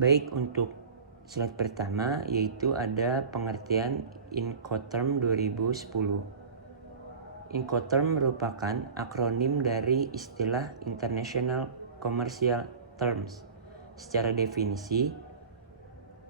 Baik, untuk slide pertama yaitu ada pengertian Incoterm 2010. Incoterm merupakan akronim dari istilah International Commercial Terms. Secara definisi,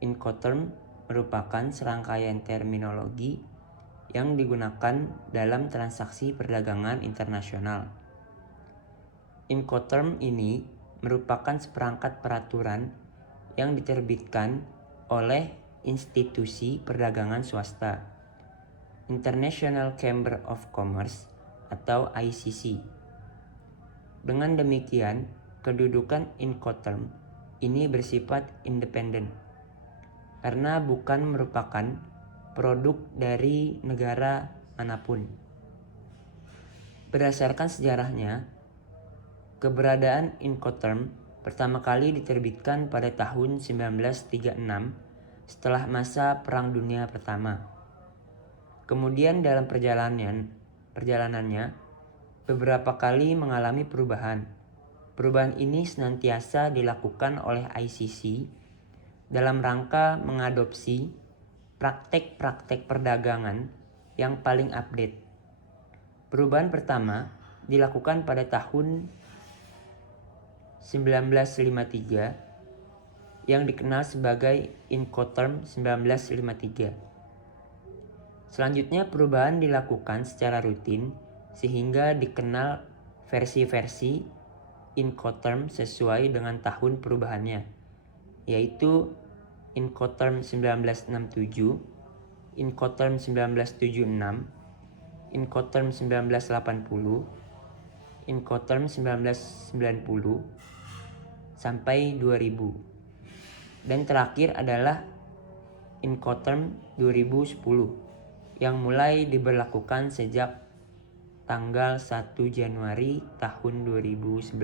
Incoterm merupakan serangkaian terminologi yang digunakan dalam transaksi perdagangan internasional. Incoterm ini merupakan seperangkat peraturan yang diterbitkan oleh institusi perdagangan swasta, International Chamber of Commerce atau ICC. Dengan demikian, kedudukan Incoterm ini bersifat independen karena bukan merupakan produk dari negara manapun. Berdasarkan sejarahnya, keberadaan Incoterm pertama kali diterbitkan pada tahun 1936 setelah masa Perang Dunia Pertama. Kemudian dalam perjalanannya beberapa kali mengalami perubahan. Perubahan ini senantiasa dilakukan oleh ICC dalam rangka mengadopsi praktek-praktek perdagangan yang paling update. Perubahan pertama dilakukan pada tahun 1953 yang dikenal sebagai Incoterm 1953. Selanjutnya perubahan dilakukan secara rutin sehingga dikenal versi-versi Incoterm sesuai dengan tahun perubahannya, yaitu Incoterm 1967, Incoterm 1976, Incoterm 1980, Incoterm 1990 sampai 2000. Dan terakhir adalah Incoterm 2010 yang mulai diberlakukan sejak tanggal 1 Januari tahun 2011.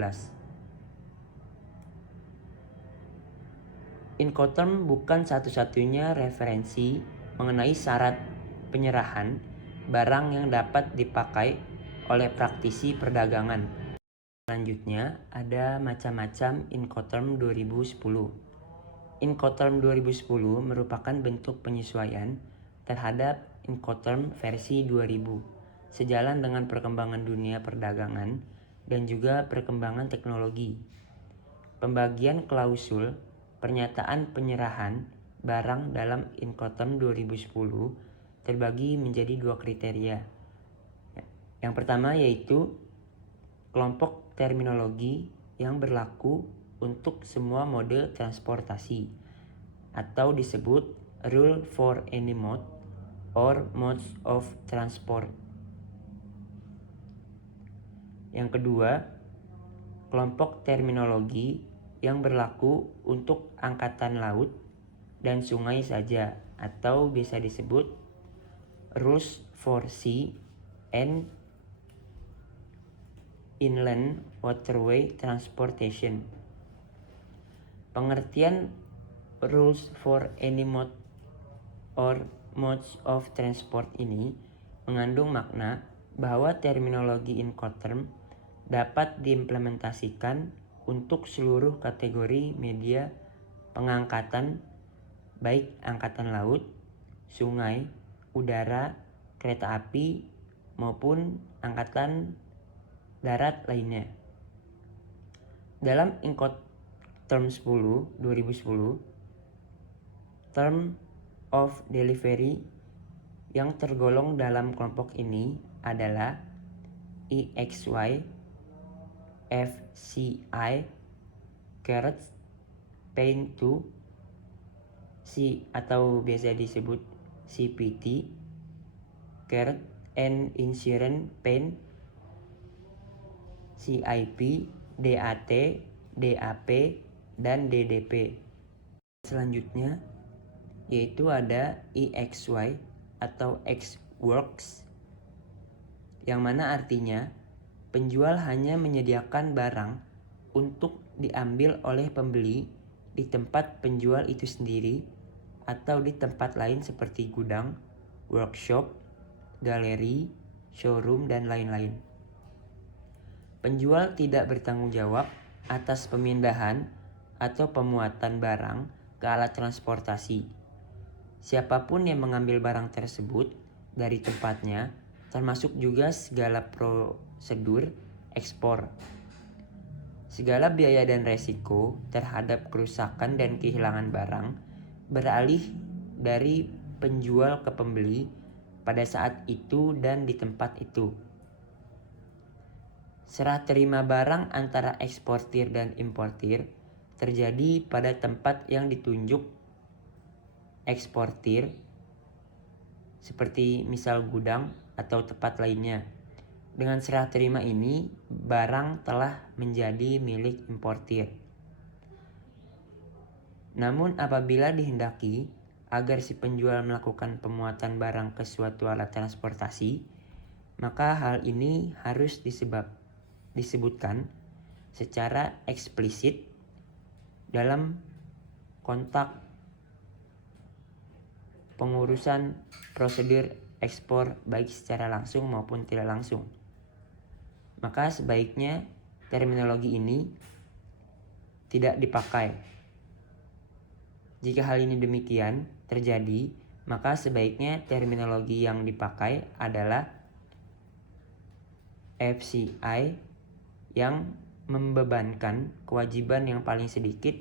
Incoterm bukan satu-satunya referensi mengenai syarat penyerahan barang yang dapat dipakai oleh praktisi perdagangan. Selanjutnya ada macam-macam Incoterm 2010. Incoterm 2010 merupakan bentuk penyesuaian terhadap Incoterm versi 2000, sejalan dengan perkembangan dunia perdagangan dan juga perkembangan teknologi. Pembagian klausul pernyataan penyerahan barang dalam Incoterm 2010 terbagi menjadi dua kriteria. Yang pertama yaitu kelompok terminologi yang berlaku untuk semua mode transportasi atau disebut rule for any mode or modes of transport. Yang kedua, kelompok terminologi yang berlaku untuk angkatan laut dan sungai saja atau bisa disebut rules for sea and inland waterway transportation. Pengertian rules for any mode or modes of transport ini mengandung makna bahwa terminologi Incoterm dapat diimplementasikan untuk seluruh kategori media pengangkatan, baik angkatan laut, sungai, udara, kereta api, maupun angkatan darat lainnya. Dalam Incoterm 2010, term of delivery yang tergolong dalam kelompok ini adalah EXY, FCI, Pain 2, C atau biasa disebut CPT, and Insurance Pain, CIP, DAT, DAP, dan DDP. Selanjutnya yaitu ada EXY atau X-Works, yang mana artinya penjual hanya menyediakan barang untuk diambil oleh pembeli di tempat penjual itu sendiri atau di tempat lain seperti gudang, workshop, galeri, showroom, dan lain-lain. Penjual tidak bertanggung jawab atas pemindahan atau pemuatan barang ke alat transportasi. Siapapun yang mengambil barang tersebut dari tempatnya, termasuk juga segala prosedur ekspor. Segala biaya dan resiko terhadap kerusakan dan kehilangan barang beralih dari penjual ke pembeli pada saat itu dan di tempat itu. Serah terima barang antara eksportir dan importir terjadi pada tempat yang ditunjuk eksportir, seperti misal gudang atau tempat lainnya. Dengan serah terima ini, barang telah menjadi milik importir. Namun apabila dihendaki agar si penjual melakukan pemuatan barang ke suatu alat transportasi, maka hal ini harus disebutkan secara eksplisit dalam kontak pengurusan prosedur ekspor baik secara langsung maupun tidak langsung. Maka sebaiknya terminologi ini tidak dipakai. Jika hal ini demikian terjadi, maka sebaiknya terminologi yang dipakai adalah FCI yang membebankan kewajiban yang paling sedikit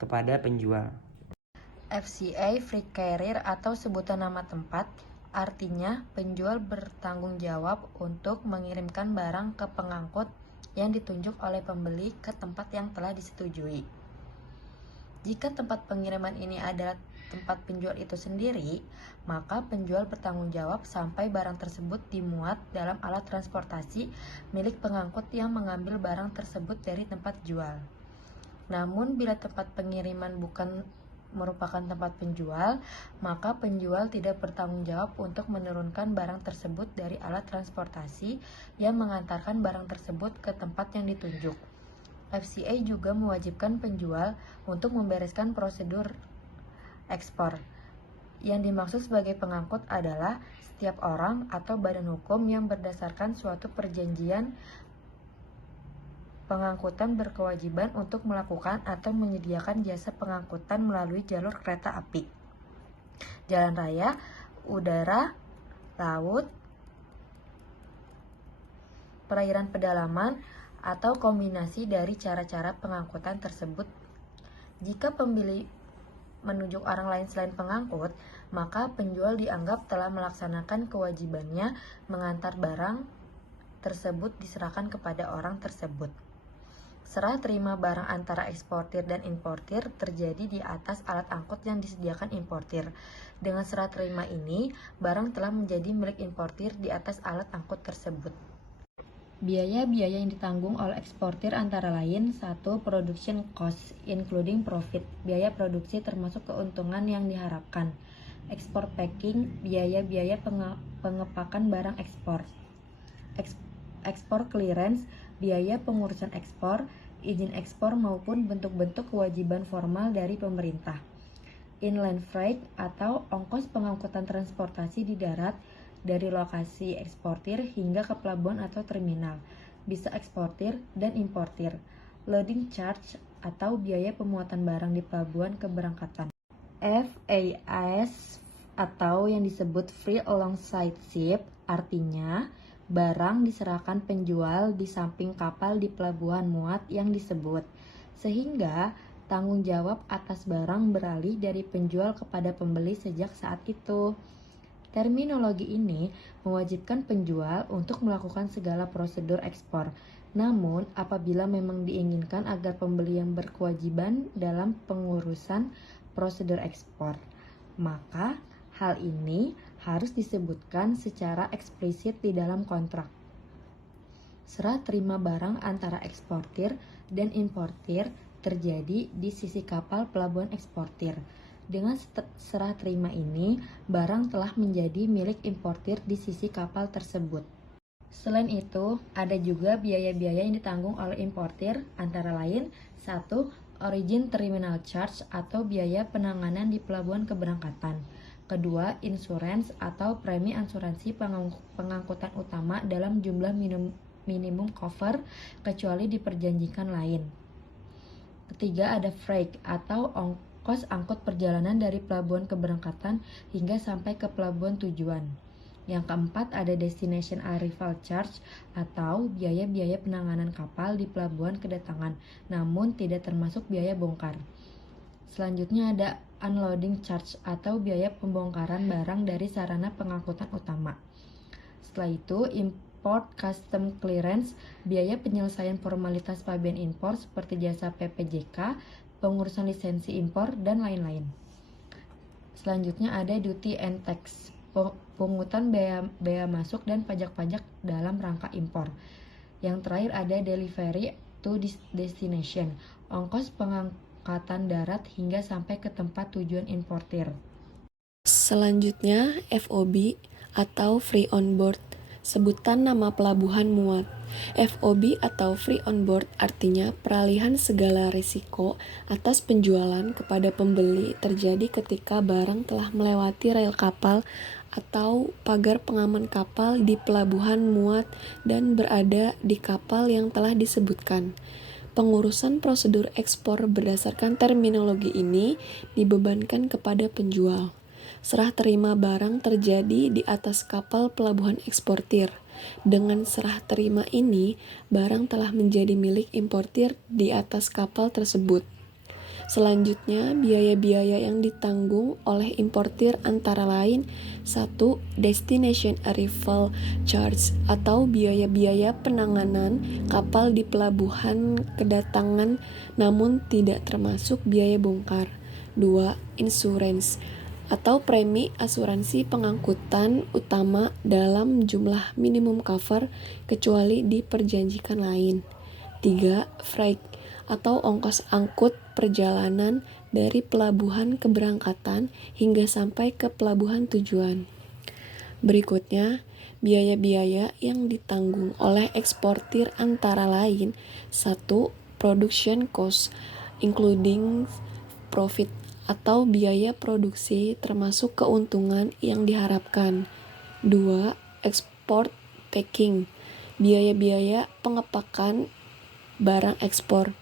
kepada penjual. FCA Free Carrier atau sebutan nama tempat, artinya penjual bertanggung jawab untuk mengirimkan barang ke pengangkut yang ditunjuk oleh pembeli ke tempat yang telah disetujui. Jika tempat pengiriman ini adalah tempat penjual itu sendiri, maka penjual bertanggung jawab sampai barang tersebut dimuat dalam alat transportasi milik pengangkut yang mengambil barang tersebut dari tempat jual. Namun bila tempat pengiriman bukan merupakan tempat penjual, maka penjual tidak bertanggung jawab untuk menurunkan barang tersebut dari alat transportasi yang mengantarkan barang tersebut ke tempat yang ditunjuk. FCA juga mewajibkan penjual untuk membereskan prosedur ekspor. Yang dimaksud sebagai pengangkut adalah setiap orang atau badan hukum yang berdasarkan suatu perjanjian pengangkutan berkewajiban untuk melakukan atau menyediakan jasa pengangkutan melalui jalur kereta api, jalan raya, udara, laut, perairan pedalaman, atau kombinasi dari cara-cara pengangkutan tersebut. Jika pembeli menunjuk orang lain selain pengangkut, maka penjual dianggap telah melaksanakan kewajibannya mengantar barang tersebut diserahkan kepada orang tersebut. Serah terima barang antara eksportir dan importir terjadi di atas alat angkut yang disediakan importir. Dengan serah terima ini, barang telah menjadi milik importir di atas alat angkut tersebut. Biaya-biaya yang ditanggung oleh eksportir antara lain: 1. Production cost, including profit, biaya produksi termasuk keuntungan yang diharapkan. Export packing, biaya-biaya pengepakan barang ekspor. Ekspor clearance, biaya pengurusan ekspor, izin ekspor maupun bentuk-bentuk kewajiban formal dari pemerintah. Inland freight atau ongkos pengangkutan transportasi di darat dari lokasi eksportir hingga ke pelabuhan atau terminal, bisa eksportir dan importir. Loading charge atau biaya pemuatan barang di pelabuhan keberangkatan. FAS atau yang disebut free alongside ship, artinya barang diserahkan penjual di samping kapal di pelabuhan muat yang disebut, sehingga tanggung jawab atas barang beralih dari penjual kepada pembeli sejak saat itu. Terminologi ini mewajibkan penjual untuk melakukan segala prosedur ekspor. Namun, apabila memang diinginkan agar pembeli yang berkewajiban dalam pengurusan prosedur ekspor, maka hal ini harus disebutkan secara eksplisit di dalam kontrak. Serah terima barang antara eksportir dan importir terjadi di sisi kapal pelabuhan eksportir. Dengan serah terima ini, barang telah menjadi milik importir di sisi kapal tersebut. Selain itu, ada juga biaya-biaya yang ditanggung oleh importir, antara lain: 1. Origin terminal charge atau biaya penanganan di pelabuhan keberangkatan. Kedua, insurance atau premi asuransi pengangkutan utama dalam jumlah minimum cover kecuali diperjanjikan lain. Ketiga ada freight atau ongkos angkut perjalanan dari pelabuhan keberangkatan hingga sampai ke pelabuhan tujuan. Yang keempat ada destination arrival charge atau biaya-biaya penanganan kapal di pelabuhan kedatangan, namun tidak termasuk biaya bongkar. Selanjutnya ada unloading charge atau biaya pembongkaran barang dari sarana pengangkutan utama. Setelah itu, import custom clearance, biaya penyelesaian formalitas pabean impor seperti jasa PPJK, pengurusan lisensi impor, dan lain-lain. Selanjutnya ada duty and tax, pungutan bea masuk dan pajak-pajak dalam rangka impor. Yang terakhir ada delivery to destination, ongkos pengangkatan darat hingga sampai ke tempat tujuan importir. Selanjutnya, FOB atau Free on Board, sebutan nama pelabuhan muat. FOB atau Free on Board artinya peralihan segala risiko atas penjualan kepada pembeli terjadi ketika barang telah melewati rel kapal atau pagar pengaman kapal di pelabuhan muat dan berada di kapal yang telah disebutkan. Pengurusan prosedur ekspor berdasarkan terminologi ini dibebankan kepada penjual. Serah terima barang terjadi di atas kapal pelabuhan eksportir. Dengan serah terima ini, barang telah menjadi milik importir di atas kapal tersebut. Selanjutnya, biaya-biaya yang ditanggung oleh importir antara lain 1. Destination arrival charge atau biaya-biaya penanganan kapal di pelabuhan kedatangan namun tidak termasuk biaya bongkar. 2. Insurance atau premi asuransi pengangkutan utama dalam jumlah minimum cover kecuali diperjanjikan lain. 3. Freight atau ongkos angkut perjalanan dari pelabuhan keberangkatan hingga sampai ke pelabuhan tujuan. Berikutnya, biaya-biaya yang ditanggung oleh eksportir antara lain 1. Production cost including profit atau biaya produksi termasuk keuntungan yang diharapkan. 2. Export packing, biaya-biaya pengepakan barang ekspor.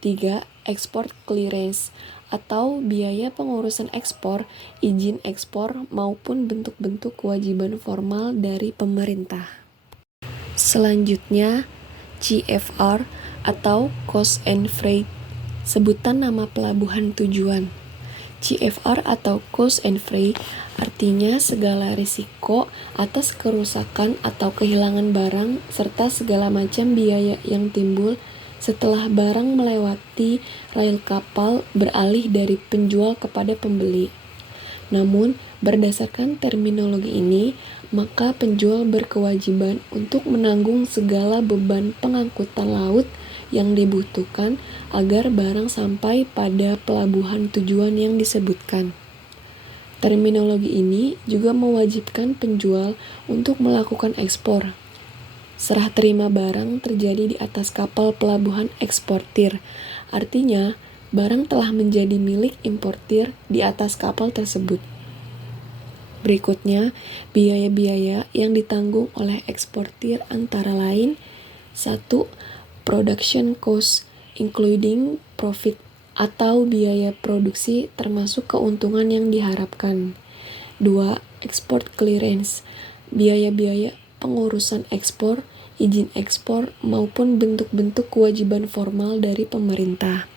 3. Export clearance atau biaya pengurusan ekspor, izin ekspor maupun bentuk-bentuk kewajiban formal dari pemerintah. Selanjutnya, CFR atau Cost and Freight, sebutan nama pelabuhan tujuan. CFR atau Cost and Freight artinya segala risiko atas kerusakan atau kehilangan barang serta segala macam biaya yang timbul setelah barang melewati rel kapal beralih dari penjual kepada pembeli. Namun, berdasarkan terminologi ini, maka penjual berkewajiban untuk menanggung segala beban pengangkutan laut yang dibutuhkan agar barang sampai pada pelabuhan tujuan yang disebutkan. Terminologi ini juga mewajibkan penjual untuk melakukan ekspor. Serah terima barang terjadi di atas kapal pelabuhan eksportir, artinya barang telah menjadi milik importir di atas kapal tersebut. Berikutnya, biaya-biaya yang ditanggung oleh eksportir antara lain 1. Production cost including profit atau biaya produksi termasuk keuntungan yang diharapkan. 2. Export clearance, biaya-biaya pengurusan ekspor, izin ekspor maupun bentuk-bentuk kewajiban formal dari pemerintah.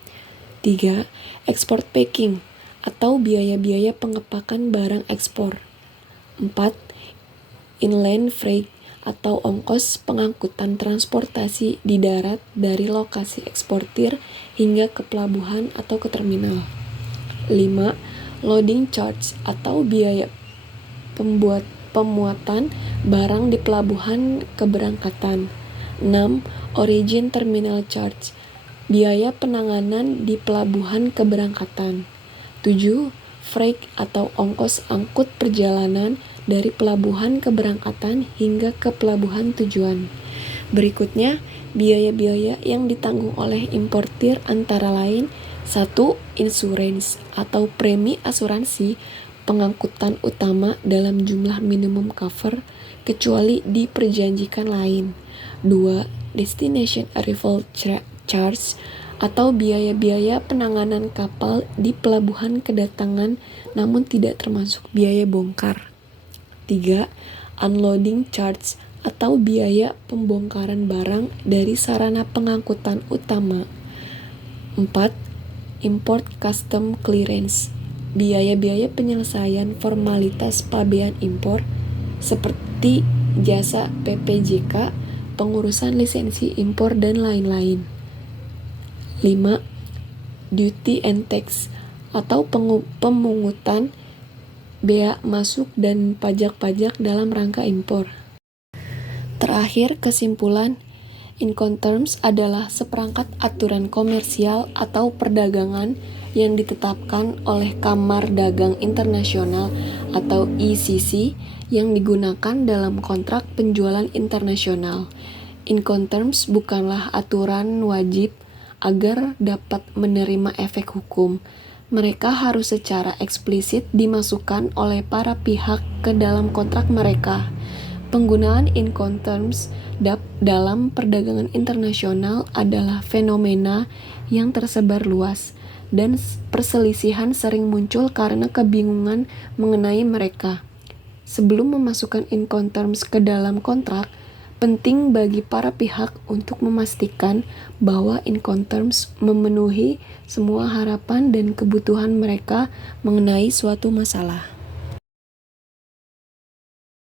3. Export packing atau biaya-biaya pengepakan barang ekspor. 4. Inland freight atau ongkos pengangkutan transportasi di darat dari lokasi eksportir hingga ke pelabuhan atau ke terminal. 5. Loading charge atau biaya pemuatan barang di pelabuhan keberangkatan. 6. Origin terminal charge, biaya penanganan di pelabuhan keberangkatan. 7. Freight atau ongkos angkut perjalanan dari pelabuhan keberangkatan hingga ke pelabuhan tujuan. Berikutnya, biaya-biaya yang ditanggung oleh importir antara lain 1. Insurance atau premi asuransi pengangkutan utama dalam jumlah minimum cover kecuali diperjanjikan lain. 2. Destination arrival charge atau biaya-biaya penanganan kapal di pelabuhan kedatangan namun tidak termasuk biaya bongkar. 3. Unloading charge atau biaya pembongkaran barang dari sarana pengangkutan utama. 4. Import custom clearance, biaya-biaya penyelesaian formalitas pabean impor seperti jasa PPJK, pengurusan lisensi impor dan lain-lain. 5. Duty and tax atau pemungutan bea masuk dan pajak-pajak dalam rangka impor. Terakhir, kesimpulan, Incoterms adalah seperangkat aturan komersial atau perdagangan yang ditetapkan oleh Kamar Dagang Internasional atau ICC yang digunakan dalam kontrak penjualan internasional. Incoterms bukanlah aturan wajib agar dapat menerima efek hukum. Mereka harus secara eksplisit dimasukkan oleh para pihak ke dalam kontrak mereka. Penggunaan Incoterms dalam perdagangan internasional adalah fenomena yang tersebar luas, dan perselisihan sering muncul karena kebingungan mengenai mereka. Sebelum memasukkan Incoterms ke dalam kontrak, penting bagi para pihak untuk memastikan bahwa Incoterms memenuhi semua harapan dan kebutuhan mereka mengenai suatu masalah.